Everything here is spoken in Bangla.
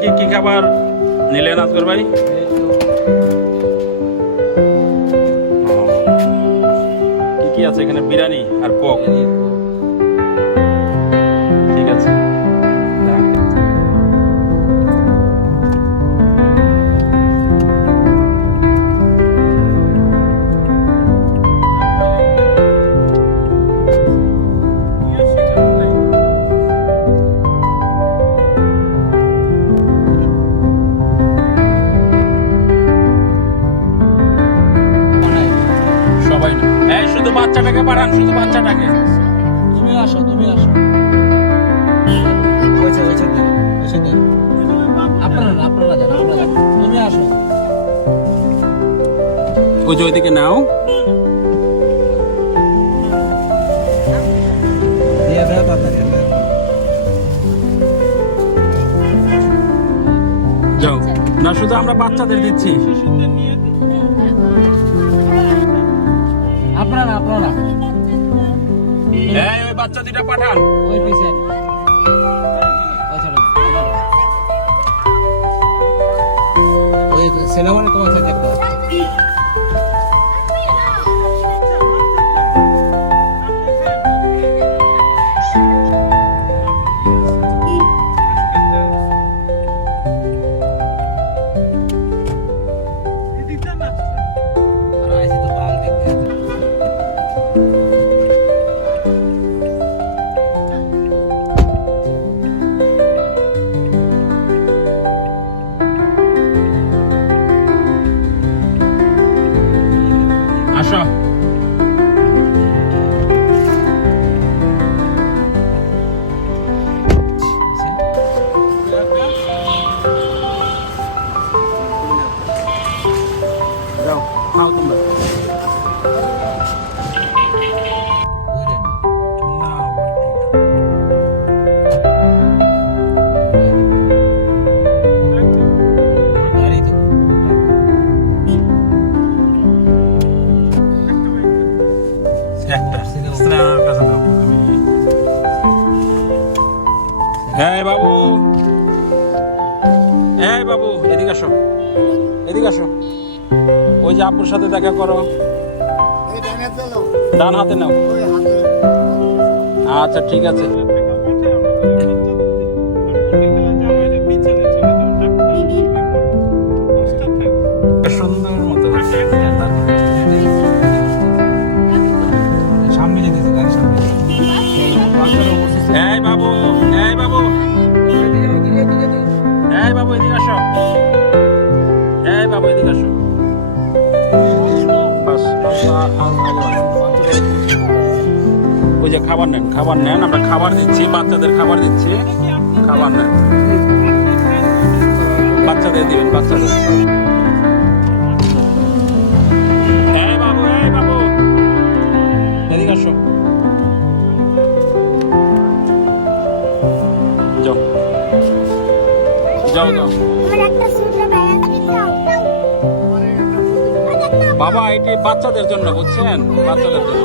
দেখি কি খাবার নিলেন আজগর ভাই? কি কি আছে এখানে? বিরিয়ানি আর কোক। ঠিক আছে। সবাই না, এই শুধু বাচ্চাটাকে পাঠান, শুধু বাচ্চাটাকে। তুমি আসো, তুমি আসো। আপনারা না, আপনারা যান, আমরা যান। তুমি আসো। ওই যে ওইদিকে নাও। দিয়ে দাও তাড়াতাড়ি। যাও না, শুধু আমরা বাচ্চাদের দিচ্ছি। আপনারা, আপনারা এই ওই বাচ্চা দুইটা পাঠান। ওই পিছে। ওই ছেলে মানে তোমার সাথে দেখতে হবে। আর আইসি তো বাম দিক দিয়ে। আসো। যাও খাও তোমরা। একটা স্নেহার কাছে দাও। এই বাবু, এই বাবু, এদিকে আসো, এদিকে আসো। ওই যে আপুর সাথে দেখা করো। ডান হাতে নাও। আচ্ছা ঠিক আছে। সুন্দর মতো সামনে যেতেছে, গাড়ি সামনে। এই বাবু, এই বাবু, এই বাবু এদিকে আসো। এই বাবু এদিকে আসো। বাস, ওই যে খাবার নেন, খাবার নেন। আমরা খাবার দিচ্ছি, বাচ্চাদের খাবার দিচ্ছি। খাবার নেন, বাচ্চাদের দিবেন, বাচ্চাদের। এই বাবু, এই বাবু এদিকে আসো। যাও যাও যাও। বাবা এটি বাচ্চাদের জন্য, বুঝছেন? বাচ্চাদের জন্য।